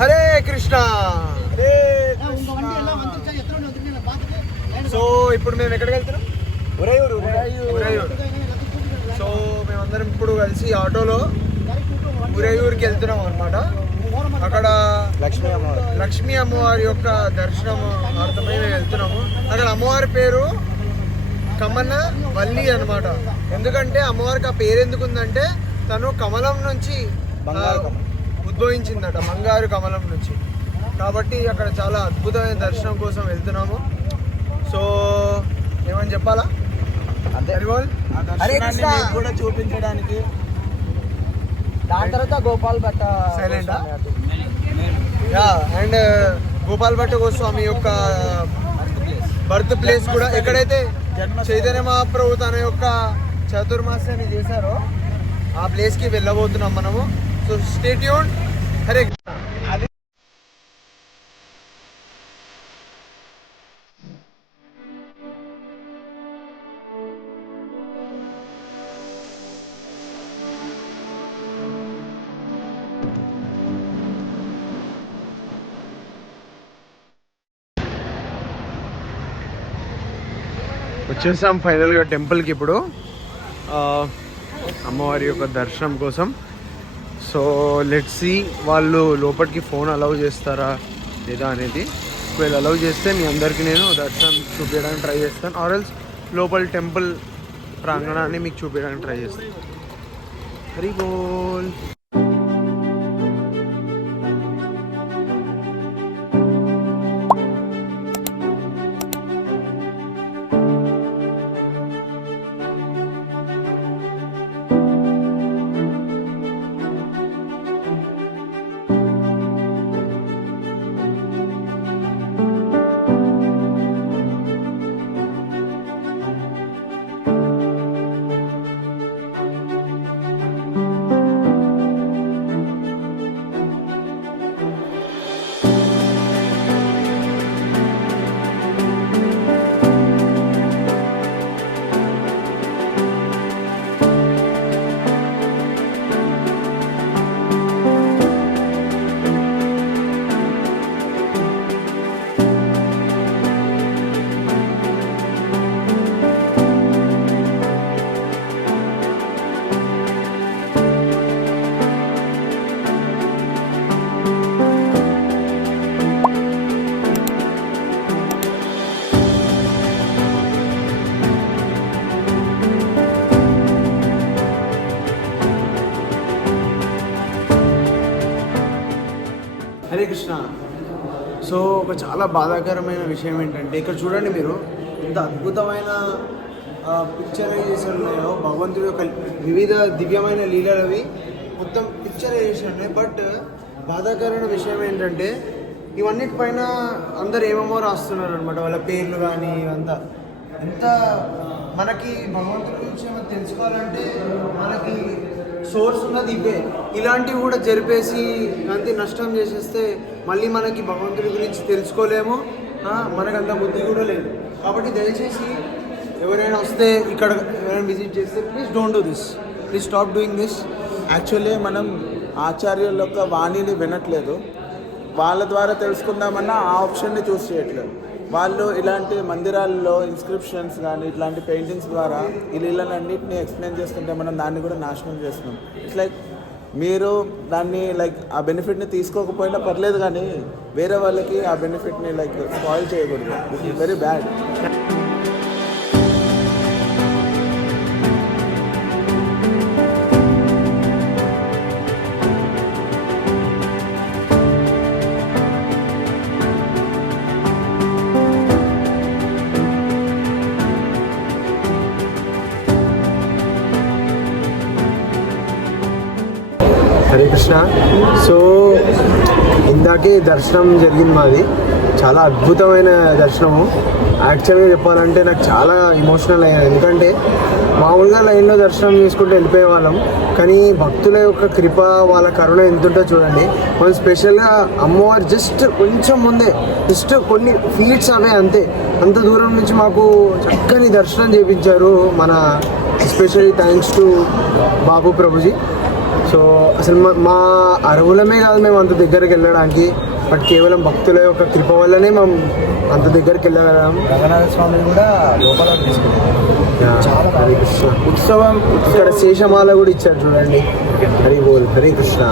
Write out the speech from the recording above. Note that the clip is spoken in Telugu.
హరే కృష్ణ. సో ఇప్పుడు మేము ఎక్కడికి వెళ్తున్నాం? ఉరయూరు. సో మేమందరం ఇప్పుడు కలిసి ఆటోలో ఉరయూరుకి వెళ్తున్నాం అనమాట. అక్కడ లక్ష్మీ అమ్మవారి యొక్క దర్శనం అర్థమై మేము వెళ్తున్నాము. అక్కడ అమ్మవారి పేరు కమన వల్లి అనమాట. ఎందుకంటే అమ్మవారికి ఆ పేరు ఎందుకు ఉందంటే తను కమలం నుంచి ఉద్భవించిందట, బంగారు కమలం నుంచి. కాబట్టి అక్కడ చాలా అద్భుతమైన దర్శనం కోసం వెళ్తున్నాము. సో ఏమని చెప్పాలా అంతే కూడా చూపించడానికి. దాని తర్వాత గోపాల్ భట్ట సైలెంట్ అండ్ గోపాల్ భట్ట గోస్వామి యొక్క బర్త్ ప్లేస్ కూడా ఎక్కడైతే చైతన్య మహాప్రభు తన యొక్క చతుర్మాసాన్ని చేశారో ఆ ప్లేస్కి వెళ్ళబోతున్నాం మనము. So stay tuned. హరే వచ్చేసాం ఫైనల్గా టెంపుల్కి ఇప్పుడు అమ్మవారి యొక్క దర్శనం కోసం. సో లెట్స్ సీ వాళ్ళు లోపలికి ఫోన్ అలౌ చేస్తారా లేదా అనేది. ఒకవేళ అలౌ చేస్తే మీ అందరికీ నేను దర్శనం చూపించడానికి ట్రై చేస్తాను, ఆర్ఎల్స్ లోపల టెంపుల్ ప్రాంగణాన్ని మీకు చూపించడానికి ట్రై చేస్తాను. హరి బోల్. హరే కృష్ణ. సో ఒక చాలా బాధాకరమైన విషయం ఏంటంటే ఇక్కడ చూడండి మీరు ఇంత అద్భుతమైన పిక్చరైజేషన్ ఉన్నాయో భగవంతుడి యొక్క వివిధ దివ్యమైన లీలలవి మొత్తం పిక్చరైజేషన్ ఉన్నాయి. బట్ బాధాకరమైన విషయం ఏంటంటే ఇవన్నిటిపైన అందరు ఏమేమో రాస్తున్నారు అనమాట, వాళ్ళ పేర్లు కానీ అంతా. ఎంత మనకి భగవంతుడి గురించి ఏమో తెలుసుకోవాలంటే మనకి సోర్స్ ఉన్నది ఇవే. ఇలాంటివి కూడా జరిపేసి అంత నష్టం చేసేస్తే మళ్ళీ మనకి భగవంతుడి గురించి తెలుసుకోలేము, మనకంత బుద్ధి కూడా లేదు. కాబట్టి దయచేసి ఎవరైనా వస్తే ఇక్కడ ఎవరైనా విజిట్ చేస్తే please don't do this, please stop doing this. Actually మనం ఆచార్యుల యొక్క వాణిని వినట్లేదు, వాళ్ళ ద్వారా తెలుసుకుందామన్నా ఆ ఆప్షన్ని చూస్ చేయట్లేదు. వాళ్ళు ఇలాంటి మందిరాల్లో ఇన్స్క్రిప్షన్స్ కానీ ఇట్లాంటి పెయింటింగ్స్ ద్వారా ఈ లీలలన్నింటినీ ఎక్స్ప్లెయిన్ చేస్తుంటే మనం దాన్ని కూడా నాశనం చేస్తున్నాం. ఇట్స్ లైక్ మీరు దాన్ని లైక్ ఆ బెనిఫిట్ని తీసుకోకపోయినా పర్లేదు, కానీ వేరే వాళ్ళకి ఆ బెనిఫిట్ని లైక్ స్పాయిల్ చేయకూడదు. This is very bad. Hare Krishna. So ఇందాకే దర్శనం జరిగింది మాది, చాలా అద్భుతమైన దర్శనము. యాక్చువల్గా చెప్పాలంటే నాకు చాలా ఎమోషనల్ అయ్యాను, ఎందుకంటే మామూలుగా లైన్లో దర్శనం చేసుకుంటూ వెళ్ళిపోయే వాళ్ళం, కానీ భక్తుల యొక్క కృప, వాళ్ళ కరుణ ఎంతుంటో చూడండి. మనం స్పెషల్గా అమ్మవారు జస్ట్ కొంచెం ముందే, జస్ట్ కొన్ని ఫీట్స్ అవే అంతే, అంత దూరం నుంచి మాకు చక్కని దర్శనం చేయించారు. మన especially thanks to Babu Prabhuji. So అసలు మా అరువులమే కాదు మేము అంత దగ్గరికి వెళ్ళడానికి, బట్ కేవలం భక్తుల యొక్క కృప వల్లనే మేము అంత దగ్గరికి వెళ్ళగలం. రంగనాథ స్వామిని కూడా లోపల తీసుకుంటాం. హరే కృష్ణ. ఉత్సవం ఇక్కడ శేషమాల కూడా ఇచ్చారు చూడండి. హరి బోల్, హరే కృష్ణ.